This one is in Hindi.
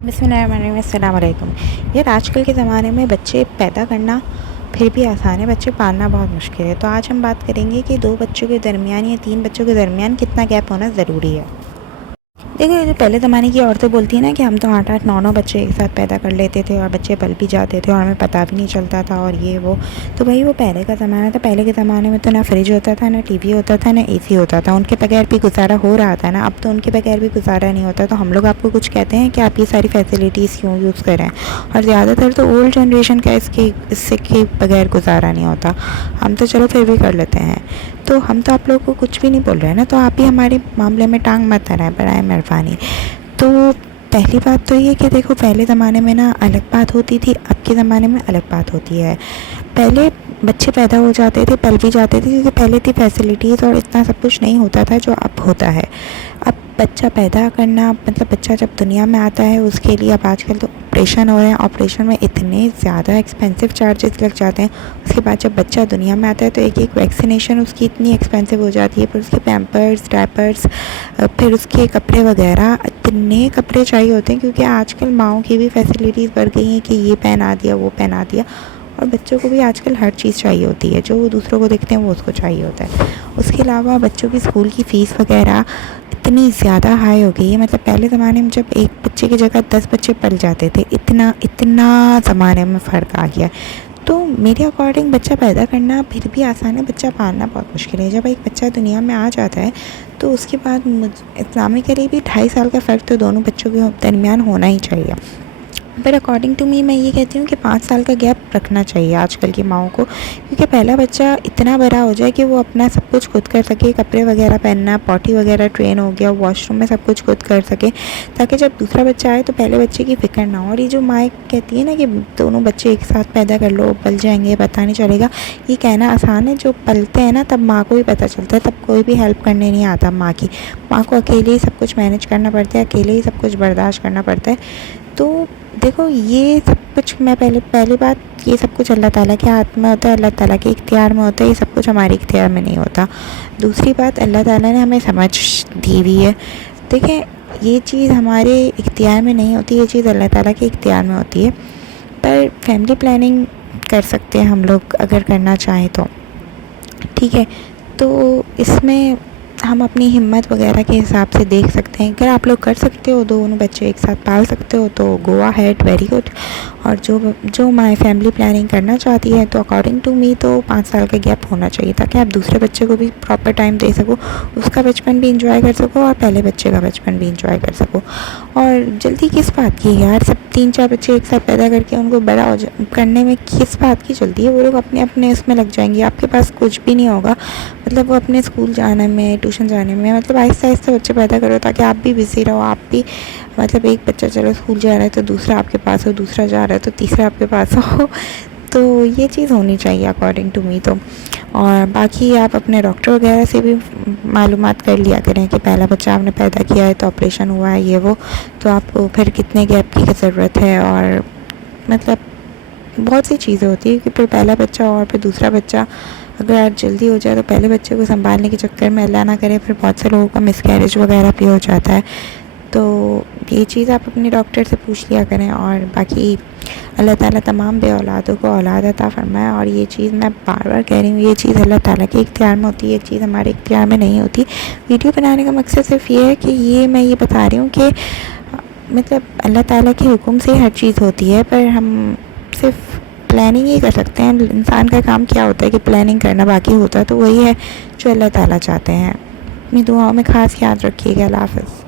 बिस्मिल्लाहिर्रहमानिर्रहीम। अस्सलाम वालेकुम। यार आजकल के ज़माने में बच्चे पैदा करना फिर भी आसान है, बच्चे पालना बहुत मुश्किल है। तो आज हम बात करेंगे कि 2 बच्चों के दरमियान या 3 बच्चों के दरमियान कितना गैप होना ज़रूरी है। देखो, ये जो पहले ज़माने की औरतें बोलती हैं ना कि हम तो 8-8 9-9 बच्चे एक साथ पैदा कर लेते थे और बच्चे पल भी जाते थे और हमें पता भी नहीं चलता था और ये वो। तो भाई वो पहले का ज़माना था। पहले के ज़माने में तो ना फ्रिज होता था, ना टीवी होता था, ना एसी होता था। उनके बगैर भी गुजारा हो रहा था ना। अब तो उनके बगैर भी गुजारा नहीं होता। तो हम लोग आपको कुछ कहते हैं कि आप ये सारी फैसिलिटीज़ क्यों यूज़ करें। और ज़्यादातर तो ओल्ड जनरेशन का इससे के बगैर गुजारा नहीं होता। हम तो चलो फिर भी कर लेते हैं। तो हम तो आप लोगों को कुछ भी नहीं बोल रहे हैं ना। तो आप ही हमारे मामले में टांग मत अड़ाएं, बराए मेहरबानी। तो पहली बात तो ये कि देखो, पहले ज़माने में ना अलग बात होती थी, अब के ज़माने में अलग बात होती है। पहले बच्चे पैदा हो जाते थे, पल भी जाते थे, क्योंकि पहले थी फैसिलिटीज़ और इतना सब कुछ नहीं होता था जो अब होता है। अब बच्चा पैदा करना मतलब बच्चा जब दुनिया में आता है उसके लिए अब आजकल तो ऑपरेशन हो रहे हैं। ऑपरेशन में इतने ज़्यादा एक्सपेंसिव चार्जेस लग जाते हैं। उसके बाद जब बच्चा दुनिया में आता है तो एक वैक्सीनेशन उसकी इतनी एक्सपेंसिव हो जाती है, फिर उसके पैम्पर्स, डायपर्स, फिर उसके कपड़े वगैरह, इतने कपड़े चाहिए होते हैं, क्योंकि आजकल माँओं की भी फैसिलिटीज़ बढ़ गई हैं कि ये पहना दिया, वो पहना दिया। और बच्चों को भी आजकल हर चीज़ चाहिए होती है, जो वो दूसरों को देखते हैं वो उसको चाहिए होता है। उसके अलावा बच्चों की स्कूल की फ़ीस वगैरह इतनी ज़्यादा हाई हो गई है। मतलब पहले ज़माने में जब एक बच्चे की जगह 10 बच्चे पल जाते थे, इतना इतना ज़माने में फ़र्क आ गया। तो मेरे अकॉर्डिंग बच्चा पैदा करना फिर भी आसान है, बच्चा पालना बहुत मुश्किल है। जब एक बच्चा दुनिया में आ जाता है तो उसके बाद इस्लामिकली भी 2.5 साल का फ़र्क तो दोनों बच्चों के दरमियान होना ही चाहिए। पर अकॉर्डिंग टू मी मैं ये कहती हूँ कि 5 साल का गैप रखना चाहिए आजकल की माँओं को, क्योंकि पहला बच्चा इतना बड़ा हो जाए कि वो अपना सब कुछ खुद कर सके, कपड़े वगैरह पहनना, पॉटी वगैरह ट्रेन हो गया, वॉशरूम में सब कुछ खुद कर सके, ताकि जब दूसरा बच्चा आए तो पहले बच्चे की फ़िक्र ना हो। और ये जो माँ कहती है ना कि दोनों बच्चे एक साथ पैदा कर लो, पल जाएंगे, पता नहीं चलेगा, ये कहना आसान है। जो पलते हैं ना तब माँ को भी पता चलता है, तब कोई भी हेल्प करने नहीं आता माँ की। माँ को अकेले ही सब कुछ मैनेज करना पड़ता है, अकेले ही सब कुछ बर्दाश्त करना पड़ता है। तो देखो, ये सब कुछ मैं पहली बात, ये सब कुछ अल्लाह ताला के हाथ में होता है, अल्लाह ताला के इख्तियार में होता है, ये सब कुछ हमारे इख्तियार में नहीं होता। दूसरी बात, अल्लाह ताला ने हमें समझ दी हुई है। देखें, ये चीज़ हमारे इख्तियार में नहीं होती, ये चीज़ अल्लाह ताला के इख्तियार में होती है। पर फैमिली प्लानिंग कर सकते हैं हम लोग अगर करना चाहें तो, ठीक है। तो इसमें हम अपनी हिम्मत वगैरह के हिसाब से देख सकते हैं। अगर आप लोग कर सकते हो, दोनों बच्चे एक साथ पाल सकते हो, तो गो अहेड, वेरी गुड। और जो माय फैमिली प्लानिंग करना चाहती है तो अकॉर्डिंग टू मी तो 5 साल का गैप होना चाहिए, ताकि आप दूसरे बच्चे को भी प्रॉपर टाइम दे सको, उसका बचपन भी इंजॉय कर सको और पहले बच्चे का बचपन भी इंजॉय कर सको। और जल्दी किस बात की यार, सब 3-4 बच्चे एक साथ पैदा करके उनको बड़ा करने में किस बात की जल्दी है। वो लोग अपने अपने उसमें लग जाएंगे, आपके पास कुछ भी नहीं होगा। मतलब वो अपने स्कूल जाने में, ट्यूशन जाने में, मतलब आहिस्ता आहिस्ता बच्चे पैदा करो, ताकि आप भी बिज़ी रहो। आप भी मतलब एक बच्चा चलो स्कूल जा रहा है तो दूसरा आपके पास हो, दूसरा जा रहा है तो तीसरा आपके पास हो। तो ये चीज़ होनी चाहिए अकॉर्डिंग टू मी तो। और बाकी आप अपने डॉक्टर वगैरह से भी मालूमात कर लिया करें कि पहला बच्चा आपने पैदा किया है तो ऑपरेशन हुआ है, ये वो, तो आपको फिर कितने गैप की ज़रूरत है। और मतलब बहुत सी चीज़ें होती है कि फिर पहला बच्चा और फिर दूसरा बच्चा अगर आज जल्दी हो जाए तो पहले बच्चे को संभालने के चक्कर में अल्लाह ना करे फिर बहुत से लोगों का मिसकैरेज वगैरह भी हो जाता है। तो ये चीज़ आप अपने डॉक्टर से पूछ लिया करें। और बाकी अल्लाह ताला तमाम बे औलादों को औलाद अता फरमाए। और ये चीज़ मैं बार बार कह रही हूँ, ये चीज़ अल्लाह ताला के इख्तियार में होती है, ये चीज़ हमारे इख्तियार में नहीं होती। वीडियो बनाने का मकसद सिर्फ ये है कि ये मैं ये बता रही हूँ कि मतलब अल्लाह ताला के हुक्म से हर चीज़ होती है, पर हम सिर्फ प्लानिंग ही कर सकते हैं। इंसान का काम क्या होता है कि प्लानिंग करना, बाकी होता तो वही है जो अल्लाह ताला चाहते हैं। अपनी दुआओं में ख़ास याद रखिएगा। अल्लाह हाफ़िज़।